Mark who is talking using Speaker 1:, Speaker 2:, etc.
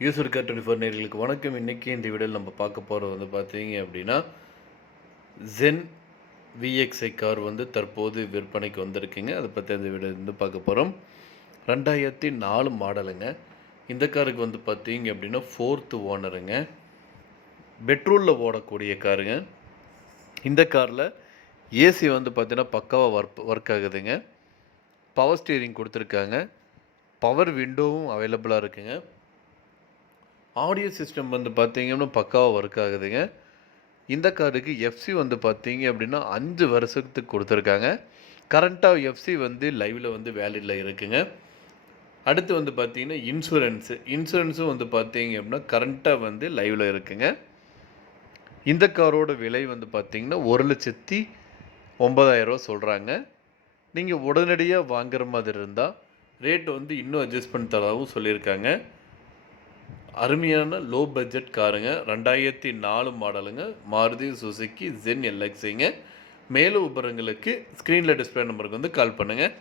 Speaker 1: User car twenty four நேர்களுக்கு வணக்கம். இன்றைக்கி இந்த வீடியோவில் நம்ம பார்க்க போகிறது வந்து பார்த்தீங்க அப்படின்னா ஜென் விஎக்ஸ்ஐ கார் வந்து தற்போது விற்பனைக்கு வந்திருக்குங்க. அதை பற்றி அந்த வீடியோ வந்து பார்க்க போகிறோம் ரெண்டாயிரத்தி நாலு மாடலுங்க. இந்த காருக்கு வந்து பார்த்தீங்க அப்படின்னா ஃபோர்த்து ஓனருங்க பெட்ரோலில் ஓடக்கூடிய காருங்க. இந்த காரில் ஏசி வந்து பார்த்தீங்கன்னா பக்காவாக ஒர்க் ஒர்க் ஆகுதுங்க. பவர் ஸ்டீரிங் கொடுத்துருக்காங்க. பவர் விண்டோவும் அவைலபிளாக இருக்குங்க. ஆடியோ சிஸ்டம் வந்து பார்த்தீங்கன்னா பக்காவாக ஒர்க் ஆகுதுங்க. இந்த காருக்கு எஃப்சி வந்து பார்த்தீங்க அப்படின்னா அஞ்சு வருஷத்துக்கு கொடுத்துருக்காங்க. கரண்ட்டாக எஃப்சி வந்து லைவில் வந்து வேலிடில் இருக்குங்க. அடுத்து வந்து பார்த்தீங்கன்னா இன்சூரன்ஸு இன்சூரன்ஸும் வந்து பார்த்தீங்க அப்படின்னா கரண்ட்டாக வந்து லைவில் இருக்குங்க. இந்த காரோட விலை வந்து பார்த்தீங்கன்னா ஒரு லட்சத்தி ஒம்பதாயிரரூவா சொல்கிறாங்க நீங்கள் உடனடியாக வாங்குற மாதிரி இருந்தால் ரேட் வந்து இன்னும் அட்ஜஸ்ட் பண்ணி தரதாகவும் சொல்லியிருக்காங்க. அருமையான லோ பட்ஜெட் காருங்க. ரெண்டாயிரத்தி நாலு மாடலுங்க மாருதி சுசுக்கி ஜென் எல்எக்ஸிங்க மேலும் விபரங்களுக்கு ஸ்க்ரீனில் டிஸ்பிளே நம்பருக்கு வந்து கால் பண்ணுங்கள்